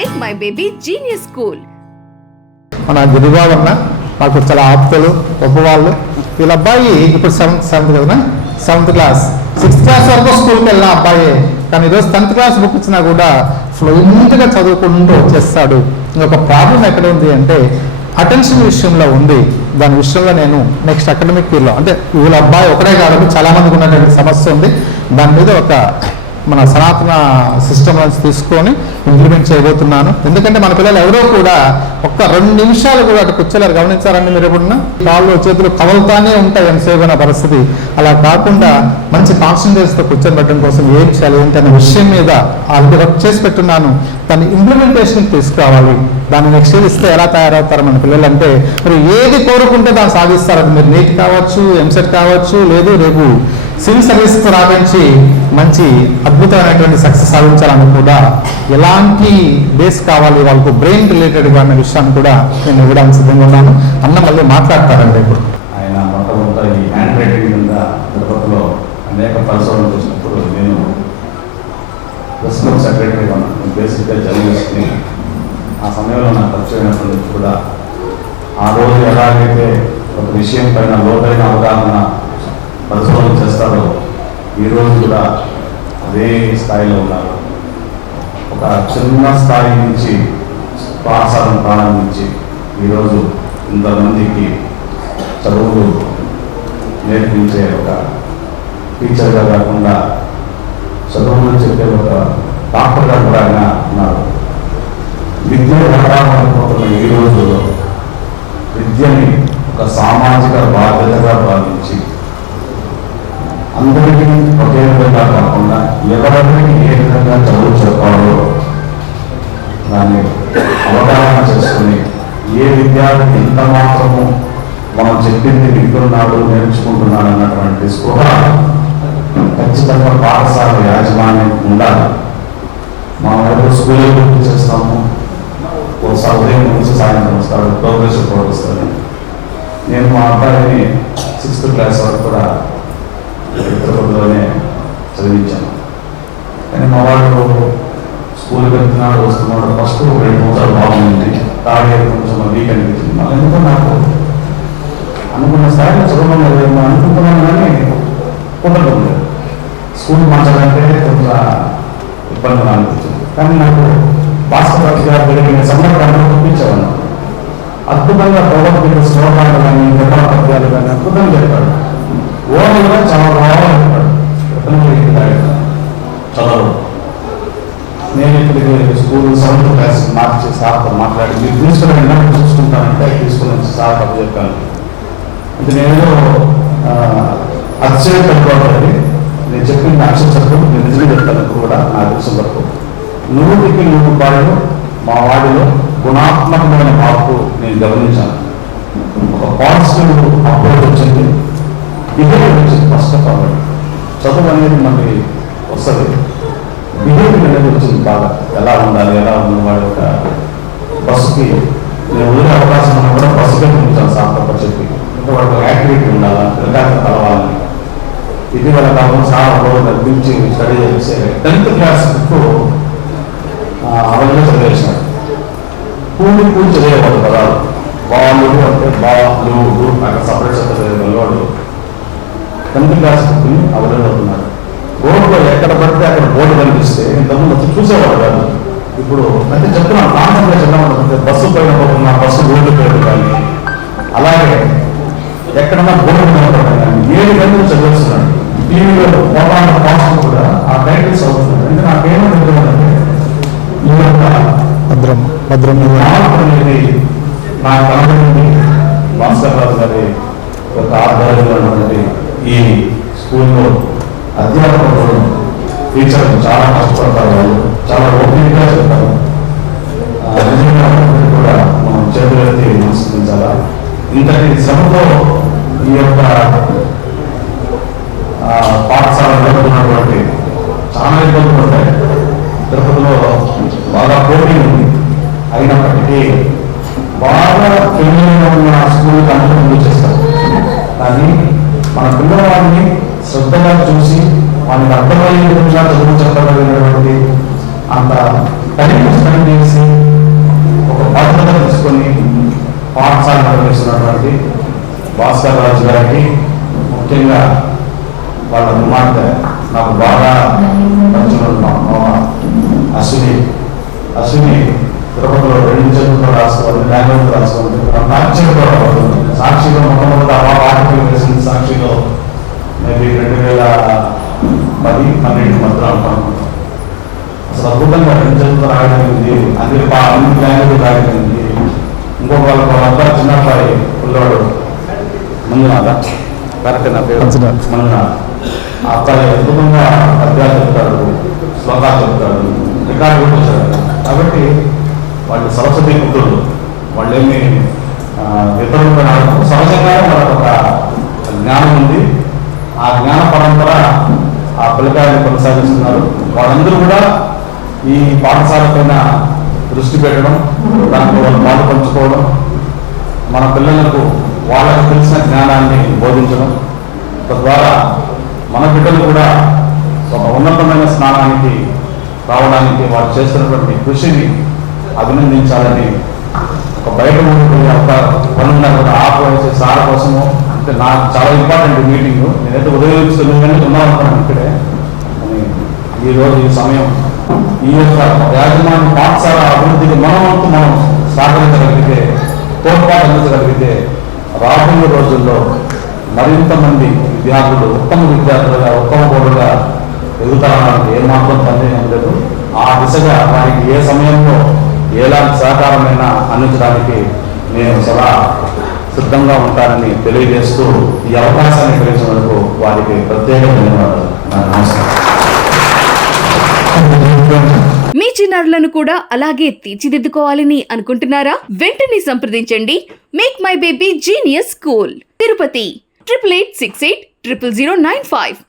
Make my baby genius school. మన గిరిబాబన్న మాకు చాలా ఆప్తులు గొప్పవాళ్ళు. వీళ్ళ అబ్బాయి ఇప్పుడు సెవెంత్ కదా, 7th క్లాస్, 6th క్లాస్ వరకు స్కూల్కి వెళ్ళిన అబ్బాయి. కానీ ఈరోజు 10th క్లాస్ బుక్ ఇచ్చినా కూడా ఫ్లూయెంట్గా చదువుకుంటూ వచ్చేస్తాడు. ఇంకొక ప్రాబ్లం ఎక్కడ ఉంది అంటే అటెన్షన్ విషయంలో ఉంది. దాని విషయంలో నేను నెక్స్ట్ అకాడమిక్ ఇయర్లో, అంటే వీళ్ళ అబ్బాయి ఒకటే కాదు, చాలా మందికి ఉన్నటువంటి సమస్య ఉంది. దాని మీద ఒక మన సనాతన సిస్టమ్ నుంచి తీసుకొని ఇంప్లిమెంట్ చేయబోతున్నాను. ఎందుకంటే మన పిల్లలు ఎవరో కూడా ఒక్క 2 నిమిషాలు కూడా అటు కూర్చోలేరు. గమనించారండి మీరు ఎప్పుడున్నా? కాళ్ళు చేతులు కవలుతానే ఉంటాయి ఎంతసేపు పరిస్థితి. అలా కాకుండా మంచి కాన్సన్ట్రేషన్తో కూర్చొని పెట్టడం కోసం ఏం చేయాలి ఏంటి అనే విషయం మీద ఆల్రెడీ వర్క్ చేసి పెట్టున్నాను. దాన్ని ఇంప్లిమెంటేషన్కి తీసుకురావాలి. దాన్ని నెక్స్ట్ ఇయర్ ఇస్తే ఎలా తయారవుతారు మన పిల్లలు అంటే, మీరు ఏది కోరుకుంటే దాన్ని సాధిస్తారండి. మీరు నీట్ కావచ్చు, ఎంసెట్ కావచ్చు, లేదు రేపు సివిల్ సర్వీస్ రావించి మంచి అద్భుతమైనటువంటి సక్సెస్ సాధించాలని కూడా ఎలాంటి బేస్ కావాలి వాళ్ళకు బ్రెయిన్ రిలేటెడ్గా అన్న విషయాన్ని కూడా నేను ఇవ్వడానికి సిద్ధంగా ఉన్నాను. అన్న మళ్ళీ మాట్లాడతారండి. ఇప్పుడు ఆయన మొట్టమొదట ఈ హ్యాండ్ రైటింగ్ మీద తిరుపతిలో అనేక పరిశోధనలు చేసినప్పుడు నేను ప్రెసిడెంట్ సెక్రటరీగా ఉన్నాను. బేసిక్గా జర్నలిస్ట్ని. ఆ సమయంలో నాకు పరిచయమైనప్పటి నుంచి కూడా ఆ రోజు ఎలాగైతే ఒక విషయం పైన లోతైన అవగాహన పరిశోధన చేస్తారో ఈరోజు కూడా అదే స్థాయిలో ఉన్నారు. ఒక చిన్న స్థాయి నుంచి పాఠశాలను ప్రారంభించి ఈరోజు ఇంతమందికి చదువులు నేర్పించే ఒక టీచర్గా కాకుండా చదువులు చెప్పే ఒక డాక్టర్గా కూడా ఆయన ఉన్నారు. విద్య వ్యాపారమైపోతున్న ఈ రోజుల్లో విద్యని ఒక సామాజిక బాధ్యతగా భావించి అందరికీ ఒకే విధంగా కాకుండా ఎవరెవరికి ఏ విధంగా చదువు చెప్పాలో దాన్ని అవగాహన చేసుకుని ఏ విద్యార్థి ఎంత మాత్రము మనం చెప్పింది వింటున్నాడు, నేర్చుకుంటున్నాడు అన్నటువంటి స్పృహ ఖచ్చితంగా పాఠశాల యాజమాన్యం ఉండాలి. మనం ఎవరు స్కూల్లో పూర్తి చేస్తాము, ఒకసారి ఉదయం నుంచి సాయంత్రం వస్తాడు, ప్రోగ్రెస్ రిపోర్ట్ వస్తుంది. నేను మా అబ్బాయిని 6th క్లాస్ వరకు కూడా తిరుపతిలోనే చదివించాను. కానీ మా వాడు స్కూల్కి వెళ్తున్నాడు, వస్తున్నాడు. ఫస్ట్ 2 సంవత్సరాలు బాగుంది, తాగే కొంచెం వీక్ అనిపించింది. మళ్ళీ ఎందుకో నాకు అనుకున్న స్థాయిలో చదవడం అనుకుంటున్నాను కానీ కుదరదు. స్కూల్ మార్చాలంటే కొంచెం ఇబ్బందిగా అనిపించింది. కానీ నాకు భాస్కర్ గారు జరిగిన సందర్భాన్ని పంపించేవాడు. అద్భుతంగా భగవద్గీత శ్లోకాలు కానీ నిర్మాణ పద్యాలు కానీ అద్భుతంగా చెప్పాడు. ఓనర్గా చాలా బాగా చెప్పాడు. చదవడం నేను ఇప్పటికి స్కూల్ 7th క్లాస్ మార్చి సార్తో మాట్లాడి మీరు తీసుకుని చూసుకుంటానంటే తీసుకుని వచ్చి సార్ తప్పు చెప్పాను. అంటే నేను అతిశయం పెట్టుకోవాలి. నేను చెప్పింది అక్షరం నేను నిజంగా చెప్తాను. కూడా నాకు తెలిసిన వరకు 100కి 100 రూపాయలు మా వాడిలో గుణాత్మకమైన మార్పు నేను గమనించాను. ఒక పాజిటివ్ అప్రోచ్ వచ్చింది. బిహేవియర్ వచ్చింది. ఫస్ట్ ఆఫ్ ఆల్ చదువు అనేది మనకి వస్తుంది, బిహేవియర్ అనేది వచ్చింది. బాగా ఎలా ఉండాలి, ఎలా ఉంది వాడి యొక్క బస్సుకి నేను వదిలే అవకాశం ఉన్నా కూడా బస్సుకే పంపించాను సార్ తప్ప చెప్పి. ఇంకా వాడికి యాక్టివిటీ ఉండాలా, పిల్లకాయలు కలవాలని. ఇటీవల కాలం సార్ గురించి స్టడీ చేస్తే 10th క్లాస్ బుక్ అవన్నీ చదివేసినాడు. కూలి చదివేవాడు పదాలు. వాళ్ళు అంటే బాలు అక్కడ సపరేట్ చదివేవాడు. వాడు 10th క్లాస్ బుక్ని అవైలబుల్ అవుతున్నాడు. రోడ్లో ఎక్కడ పడితే అక్కడ బోర్డు కనిపిస్తే ఇంతకుముందు వచ్చి చూసేవాడు కాదు. ఇప్పుడు అంటే చెప్తున్నాను, కాన్సన్ట్రేషన్ ఎలా ఉంటుంది. బస్సు పైన పోతున్నా, బస్సు రోడ్డు పేరు కానీ అలాగే ఎక్కడన్నా బోర్డు కనపడడం కానీ 7 గంటలు చదివేస్తున్నాడు. టీవీలో పోతాన్న పాఠం కూడా ఆ టైటిల్స్ అవుతున్నాడు. అంటే నాకేమవుతుందంటే ఈ యొక్క మార్పు అనేది నా కనబడింది భాస్కర్ రావు గారి యొక్క ఆధ్వర్యంలో ఉన్నటువంటి ఈ స్కూల్లో అధ్యాపకులు, టీచర్లు చాలా కష్టపడతారు. వాళ్ళు చాలా ఓపికగా చెప్తారు. నిజంగా కూడా మనం చేతులెత్తి నమస్కరించాలా. ఇంతటి శ్రమతో ఈ యొక్క పాఠశాల జరుగుతున్నటువంటి చాలా ఇబ్బందులు ఉంటాయి. తిరుపతిలో బాగా పోటీ ఉంది. అయినప్పటికీ బాగా తెలియగా ఉన్న స్కూల్కి అనుభవం చేస్తారు. కానీ మన పిల్లవాడిని శ్రద్ధగా చూసి వాళ్ళకి అర్థమయ్యే విధంగా చదువు చెప్పగలిగినటువంటి అంత టైం స్పెండ్ చేసి ఒక బాధ్యత తీసుకొని పాఠశాల నిర్వహిస్తున్నటువంటి భాస్కర్ రాజు గారికి, ముఖ్యంగా వాళ్ళ కుమార్తె నాకు బాగా పరిచయం అశ్విని తిరుపతిలో 2 చదువులు రాసుకోవాలి, ల్యాంగ్వేజ్ రాసుకోవాలి, నాట్యంలో సాక్షిలో మొట్టమొదటి ఆర్టికల్ వేసింది. సాక్షిలో మేబీ 2010-12 మధ్యలో అనుకుంటున్నాను. అసలు అద్భుతంగా 2 చదువులు రాయగలిగింది, అన్ని లాంగ్వేజ్ రాయగలిగింది. ఇంకొక వాళ్ళ చిన్న అబ్బాయి పిల్లవాడు మంజునాథ, కరెక్ట్ నా పేరు మంజునాథ. ఆ అబ్బాయి అద్భుతంగా పద్యాలు చెప్తాడు, శ్లోకాలు చెప్తాడు, రికార్డు కూడా వచ్చాడు. కాబట్టి వాళ్ళు సరస్వతి పుత్రులు, వాళ్ళేమి ఇతరులు సహజంగా వాళ్ళకు ఒక జ్ఞానం ఉంది. ఆ జ్ఞాన పరంపర ఆ పిల్లకాయలు కొనసాగిస్తున్నారు. వాళ్ళందరూ కూడా ఈ పాఠశాల పైన దృష్టి పెట్టడం, దాంట్లో వాళ్ళు పాలు పంచుకోవడం, మన పిల్లలకు వాళ్ళకు తెలిసిన జ్ఞానాన్ని బోధించడం, తద్వారా మన బిడ్డలు కూడా ఒక ఉన్నతమైన స్థానానికి రావడానికి వారు చేస్తున్నటువంటి కృషిని అభినందించాలని, ఒక బయట ఉండిపోయే ఒక పనున్నా కూడా ఆపేసే సార్ కోసము. అంటే నాకు చాలా ఇంపార్టెంట్ మీటింగ్. నేనైతే ఉదయం 9 గంటలకు ఉన్నామనుకున్నాను ఇక్కడే. ఈరోజు ఈ సమయం ఈ యొక్క యాజమాన్య పాఠశాల అభివృద్ధికి మనం సహకరించగలిగితే, తోడ్పాటు అందించగలిగితే రాబోయే రోజుల్లో మరింత మంది విద్యార్థులు ఉత్తమ విద్యార్థులుగా, ఉత్తమ పౌరులుగా ఎదుగుతారనడానికి ఏమాత్రం సందేహం లేదు. ఆ దిశగా వారికి ఏ సమయంలో ఎలాంటి సహకారమైనా అందించడానికి నేను సదా సిద్ధంగా ఉంటానని తెలియజేస్తూ ఈ అవకాశాన్ని కలిగినందుకు వారికి ప్రత్యేక ధన్యవాదాలు. నమస్కారం. మీ చిన్నారులను కూడా అలాగే తీర్చిదిద్దుకోవాలని అనుకుంటున్నారా? వెంటనే సంప్రదించండి make my baby genius school, Tirupati 8886800095.